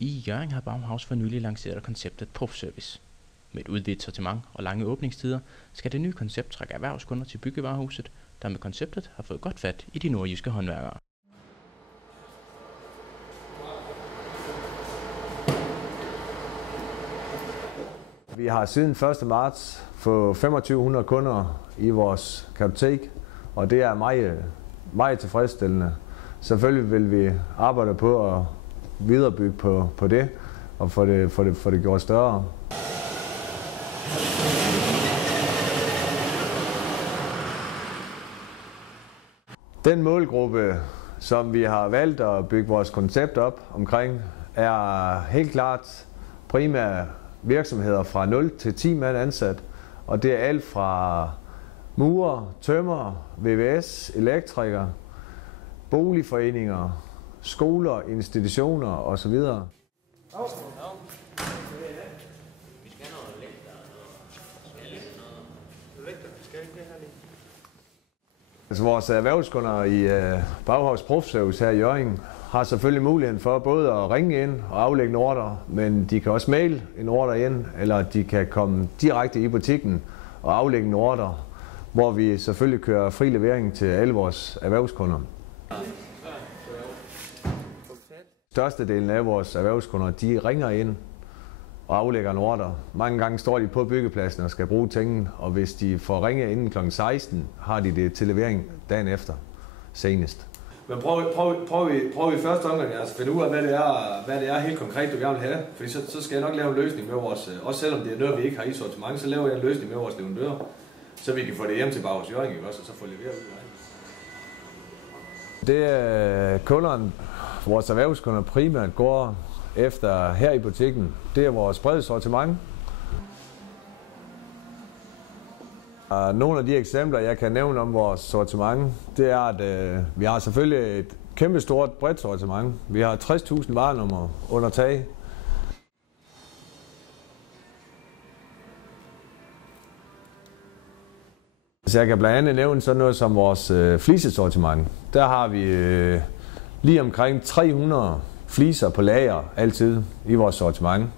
I Hjørring har Bauhaus for nylig lanceret konceptet Profservice. Med et udvidet sortiment og lange åbningstider skal det nye koncept trække erhvervskunder til byggevarehuset, der med konceptet har fået godt fat i de nordjyske håndværkere. Vi har siden 1. marts fået 2500 kunder i vores kartotek, og det er meget tilfredsstillende. Selvfølgelig vil vi arbejde på at viderebygge på det og få det gjort større. Den målgruppe, som vi har valgt at bygge vores koncept op omkring, er helt klart primært virksomheder fra 0 til 10 mand ansat, og det er alt fra murer, tømrer, VVS, elektrikere, boligforeninger, skoler, institutioner osv. Altså, vores erhvervskunder i Bauhaus Profservice her i Hjørring har selvfølgelig muligheden for både at ringe ind og aflægge en ordre, men de kan også mail en ordre ind, eller de kan komme direkte i butikken og aflægge en ordre, hvor vi selvfølgelig kører fri levering til alle vores erhvervskunder. Størstedelen af vores erhvervskunder, de ringer ind og aflægger en ordre. Mange gange står de på byggepladsen og skal bruge tingene, og hvis de får ringet inden kl. 16, har de det til levering dagen efter senest. Men prøv i første omgang at finde ud af, hvad det er helt konkret, du gerne vil have. Fordi så skal jeg nok lave en løsning med vores, også selvom det er noget, vi ikke har i sortiment, så laver jeg en løsning med vores leverandører, så vi kan få det hjem til Bauhaus Hjørring, og så få leveret ud af det. Det kunderne, vores erhvervskunder primært går efter her i butikken, det er vores brede sortiment. Nogle af de eksempler, jeg kan nævne om vores sortiment, det er, at vi har selvfølgelig et kæmpestort bredt sortiment. Vi har 60.000 varenummer under tag. Så jeg kan blandt andet nævne sådan noget som vores flisesortiment. Der har vi lige omkring 300 fliser på lager altid i vores sortiment.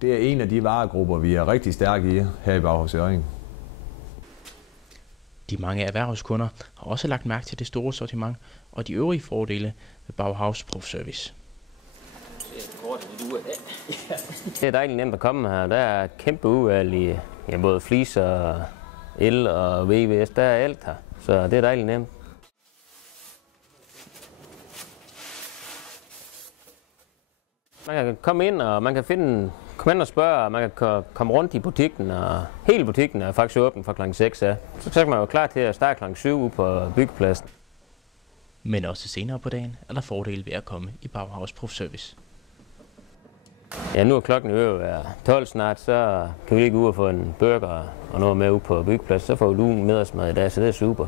Det er en af de varegrupper, vi er rigtig stærke i her i Bauhaus Hjørring. De mange erhvervskunder har også lagt mærke til det store sortiment og de øvrige fordele ved Bauhaus Profservice. Det er dejligt nemt at komme her. Der er kæmpe udvalg i både fliser, el og VVS. Der er alt her, så det er dejligt nemt. Man kan komme ind, og man kan komme ind og spørge, og man kan komme rundt i butikken, og hele butikken er faktisk åben fra kl. 6 af. Så er man jo klar til at starte kl. 7 ude på byggepladsen. Men også senere på dagen er der fordele ved at komme i Bauhaus Profservice. Ja, nu er klokken er 12 snart, så kan vi lige gå ud og få en burger og noget med ude på byggepladsen. Så får vi lugen middagsmad i dag, så det er super.